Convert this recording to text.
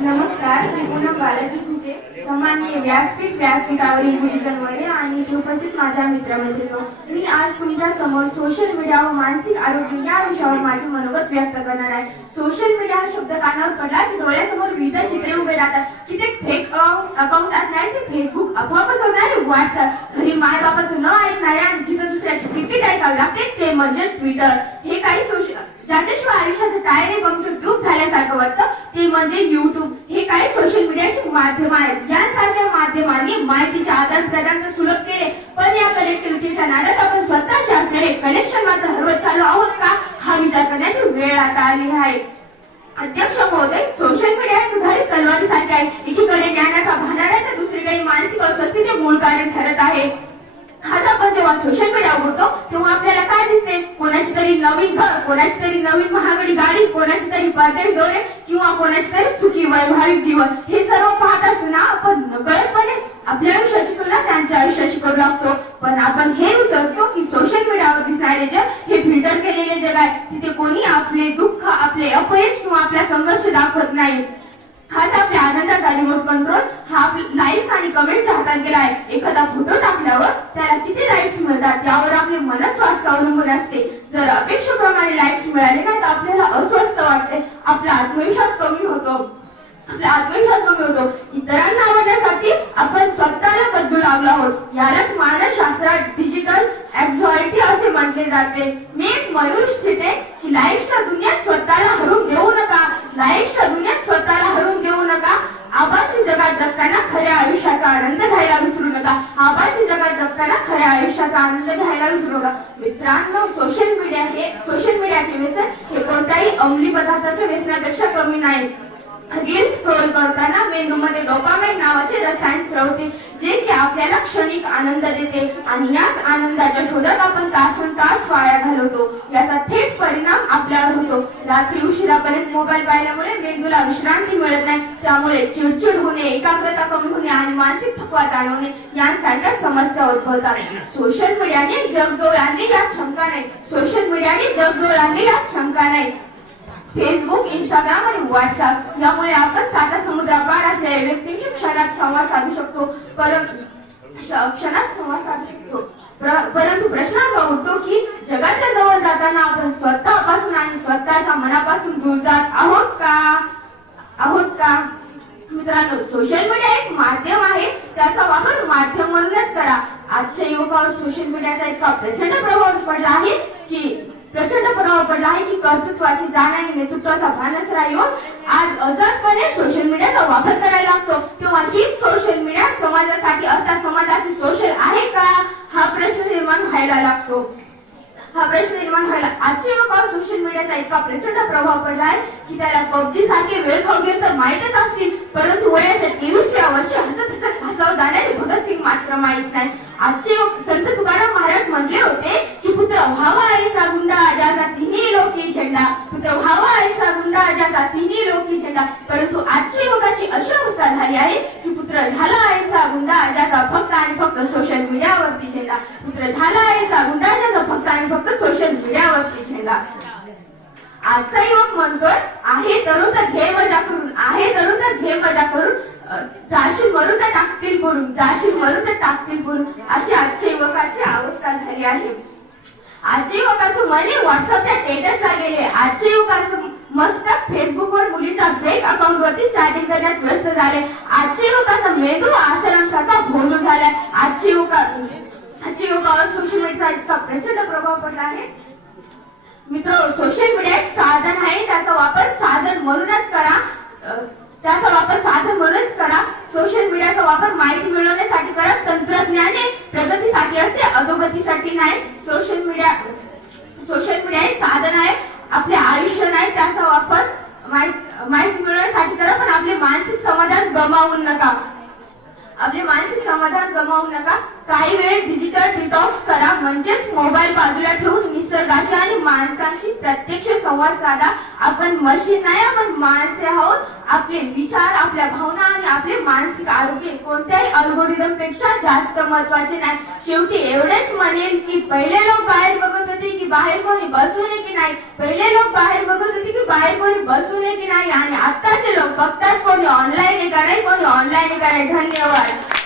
नमस्कार मी पूनम बालाजी फुके सामान्य व्यासपीठ व्यासपीठावरील गुरुजनवरे आणि उपस्थित माझ्या मित्रमैत्रिणी मी आज तुमच्यासमोर सोशल मीडिया व मानसिक आरोग्य या विषयावर माझे मनोगत व्यक्त करणार आहे. सोशल मीडिया हा शब्द कानावर पडला की डोळ्यासमोर विविध चित्रे उभे राहतात. कित्येक फेक अकाउंट असणारे ते फेसबुक आपोआपच होणारे व्हॉट्सअप घरी माय बापाचं न ऐकणारे आणि जिथं दुसऱ्याची किती ऐकावी लागते ते म्हणजे ट्विटर हे काही सोशल ज्याच्याशिवाय आयुष्याचं टायर पंक्चर ट्यूब झाल्यासारखं वाटतं. ते म्हणजे युट्यूब हे काही सोशल मीडियाचे माध्यम आहेत. यासारख्या माध्यमांनी माहितीचे आदान प्रदान सुलभ केले पण या कनेक्टिव्हिटीच्या नादात आपण स्वतःशी असलेले कनेक्शन मात्र हरवत चालू आहोत का? हा विचार करण्याची वेळ आता आली आहे. अध्यक्ष महोदय सोशल मीडिया हे सुधारित तलवारीसारखे आहे. एकीकडे ज्ञानाचा भांडार आहे तर दुसरीकडे मानसिक अस्वस्थीचे मूळ कारण ठरत आहे. आज आपण जेव्हा सोशल मीडिया उघडतो तेव्हा आपल्याला काय दिसते? कोणाची तरी नवीन घर कोणाची तरी नवीन महागडी गाडी कोणाची तरी पातळी दोरे किंवा कोणाची तरी सुखी वैवाहिक जीवन हे सर्व पाहत असताना आपण नकळतपणे आपल्या आयुष्याची तुलना त्यांच्या आयुष्याशी करू लागतो. पण आपण हे विसरतो की सोशल मीडियावर दिसणारे जग हे फिल्टर केलेले जग आहे. तिथे कोणी आपले दुःख आपले अपयश किंवा आपला संघर्ष दाखवत नाही. हाच आपल्या आनंदाचा रिमोट कंट्रोल हा लाईक्स आणि कमेंटच्या हातात गेला आहे. एखादा फोटो टाकल्यावर त्याला किती लाईक्स मिळतात यावर आपले मनस्वास्थ्य अवलंबून असते. जर अपेक्षेप्रमाणे लाईक्स मिळाले नाही तर आपल्याला अस्वस्थ वाटते. आपला आत्मविश्वास कमी होतो. आपला आत्मविश्वास कमी होतो. इतरांना आवडण्यासाठी आपण स्वतःला बदलू लागलो आहोत. यालाच मानसशास्त्रात डिजिटल ऍक्झॉइटी असे म्हटले जाते. मी एक मनुष्य इच्छिते की लाईफच्या दुनियात स्वतःला हरून देऊ नका. लाईफच्या दुनियात मित्रांनो सोशल मीडिया हे सोशल मीडियाचे व्यसन हे कोणत्याही अंमली पदार्थाच्या व्यसनापेक्षा कमी नाही. रील स्क्रोल करताना मेंदूमध्ये डोपामाइन नावाचे रसायन स्त्रवते आपल्याला क्षणिक आनंद देते. आणि याच आनंदाच्या शोधात आपण तासून तास वाया घालवतो. याचा थेट परिणाम आपल्यावर होतो. रात्री उशिरापर्यंत मोबाईल पाहिल्यामुळे मेंदूला विश्रांती मिळत नाही. त्यामुळे चिडचिड होणे एकाग्रता कमी होणे आणि मानसिक थकवा जाणवणे यांसारख्या समस्या उद्भवतात. सोशल मीडियाने जगजोड आणले यात शंका नाही. सोशल मीडियाने जगजोड आणले यात शंका नाही. फेसबुक इंस्टाग्राम आणि व्हॉट्सअप यामुळे आपण साधा समुद्रापार असलेल्या व्यक्तींशी क्षणात संवाद साधू शकतो. परंतु क्षणात संवाद साधू शकतो परंतु प्रश्न असा उठतो की जगाच्या जवळ जाताना आपण स्वतःपासून आणि स्वतःच्या मनापासून दूर जात आहोत का? आहोत का? मित्रांनो सोशल मीडिया एक माध्यम आहे. त्याचा वापर माध्यम म्हणूनच करा. आजच्या युवकावर सोशल मीडियाचा इतका प्रचंड प्रभाव पडला आहे की प्रचंड प्रभाव पडला आहे की कर्तृत्वाची जाण आणि नेतृत्वाचा भानसरा येऊन आज अजातपणे सोशल मीडियाचा वापर करायला लागतो. तेव्हा हीच सोशल मीडिया समाजासाठी अर्थात समाजाची शोषण आहे का? हा प्रश्न निर्माण व्हायला लागतो. हा प्रश्न निर्माण व्हायला आजच्या युवकावर सोशल मीडियाचा इतका प्रचंड प्रभाव पडलाय की त्याला पबजी सारखे वेळ खाऊ गेम तर माहीतच असतील. परंतु वयाच्या तेवीसच्या वर्षी हसत हसत हसाव जाणारे भगतसिंग मात्र माहीत नाही. आजचे संत तुकाराम महाराज म्हणले होते की पुत्र व्हावा ऐसा गुंडा ज्याचा तिन्ही लोकी झेंडा. पुत्र व्हावा ऐसा गुंडा ज्याचा तिन्ही लोकी झेंडा. परंतु आजच्या युवकाची अशी अवस्था झाली आहे की पुत्र झाला ऐसा गुंडा ज्याचा फक्त आणि फक्त सोशल मीडियावरती झेंडा पुत्र झाला ऐसा गुंडा फक्त आणि फक्त सोशल मीडियावरती झेंडा. आजचा युवक म्हणतोय आहे तरुण तर घे मजा करून आहे तरुण तर घे मजा करून अं, जाशील मरून तर टाकतील पडून जाशील मरून तर टाकतील पडून अशी आजच्या युवकाची अवस्था झाली आहे. आजच्या युवकाचं मनी व्हॉट्सअपच्या स्टेटसला गेले. आजच्या युवकाचं मस्तक फेसबुकवर मुलीच्या ब्रेक अकाउंट वरती चॅटिंग करण्यात व्यस्त झाले. आजच्या युवकाचा मेंदू आश्रम सारखा भोलू झालाय. आजच्या युवका आजच्या सोशल मीडियाचा प्रचंड प्रभाव पडला आहे. मित्र सोशल मीडिया एक साधन आहे. त्याचा वापर साधन म्हणूनच करा. त्याचा वापर साधन म्हणूनच करा. सोशल मीडियाचा वापर माहिती मिळवण्यासाठी करा. तंत्रज्ञाने प्रगतीसाठी असते अधोगतीसाठी नाही. सोशल मीडिया सोशल मीडिया हे साधन आहे. आपले आयुष्य नाही त्याचा वापर माहिती मिळवण्यासाठी करा. पण आपले मानसिक समाधान गमावू नका. आपले मानसिक समाधान गमावू नका. काही वेळ म्हणजेच मोबाईल बाजूला ठेवून निसर्गाशी आणि माणसांशी प्रत्यक्ष संवाद साधा. आपण मशीन नाही आपण माणसे आहोत. आपले विचार आपल्या भावना आणि आपले मानसिक आरोग्य कोणत्याही अल्गोरिदमपेक्षा जास्त महत्त्वाचे नाही. शेवटी एवढेच म्हणेल की पहिले लोक बाहेर बघत होते की बाहेर कोणी बसू नये की नाही. पहिले लोक बाहेर बघत होते की बाहेर कोणी बसू नये की नाही. आणि आताचे लोक बघतात कोणी ऑनलाईन काय धन्यवाद.